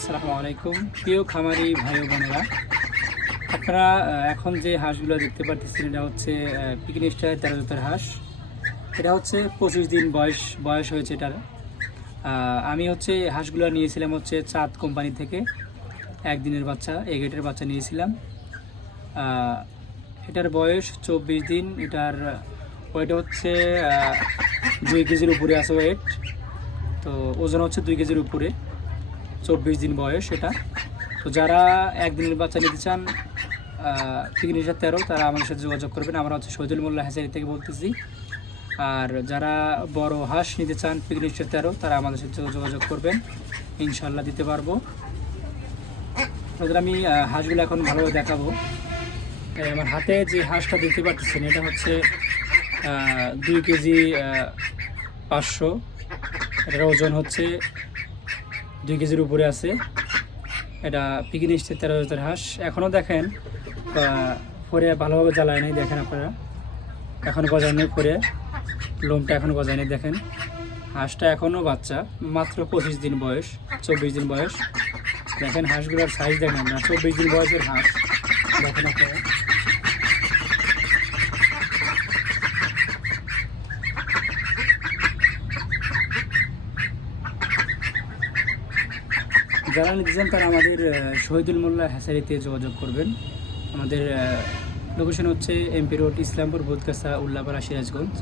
আসসালামু আলাইকুম প্রিয় খামারি ভাই ও বোনেরা, আপনারা এখন যে হাঁসগুলো দেখতে পাচ্ছেন এটা হচ্ছে পিকনিস্টার 13 জাতের হাঁস। এটা হচ্ছে 25 দিন বয়স হয়েছে এটার। আমি হচ্ছে হাঁসগুলো নিয়েছিলাম হচ্ছে চাঁদ কোম্পানি থেকে। একদিনের বাচ্চা, এগেটের বাচ্চা নিয়েছিলাম। এটার বয়স 24 দিন। এটার ওয়েট হচ্ছে 2 কেজির উপরে আছে ওয়েট। তো ওজন হচ্ছে 2 কেজির উপরে, 24 দিন বয়স এটা। তো যারা একদিনের বাচ্চা নিতে চান পিকনিস্টার 13, তারা আমাদের সাথে যোগাযোগ করবেন। আমরা হচ্ছে শহীদুল মোল্লা হ্যাচারি থেকে বলতেছি। আর যারা বড় হাঁস নিতে চান পিকনিস্টার 13, তারা আমাদের সাথে যোগাযোগ করবেন, ইনশাল্লাহ দিতে পারবো। তাদের আমি হাঁসগুলো এখন ভালোভাবে দেখাবো। আমার হাতে যে হাঁসটা দেখতে পাচ্ছেন এটা হচ্ছে 2 কেজি 500। এটার ওজন হচ্ছে 2 কেজির উপরে আছে। এটা পিকনিস্টার 13 জাতের হাঁস। এখনও দেখেন পরে ভালোভাবে জ্বালায় নেই, দেখেন আপনারা এখন গজায় নেই, পরে লোমটা এখন গজায় নেই। দেখেন হাঁসটা এখনও বাচ্চা, মাত্র 25 দিন বয়স, 24 দিন বয়স। দেখেন হাঁসগুলোর সাইজ দেখেন না, 24 দিন বয়সের হাঁস দেখেন আপনারা। যারা নিতে চান তারা আমাদের শহীদুল মোল্লা হ্যাচারিতে যোগাযোগ করবেন। আমাদের লোকেশন হচ্ছে এমপি রোড, ইসলামপুর, বোদগাছা, উল্লাপাড়া, সিরাজগঞ্জ।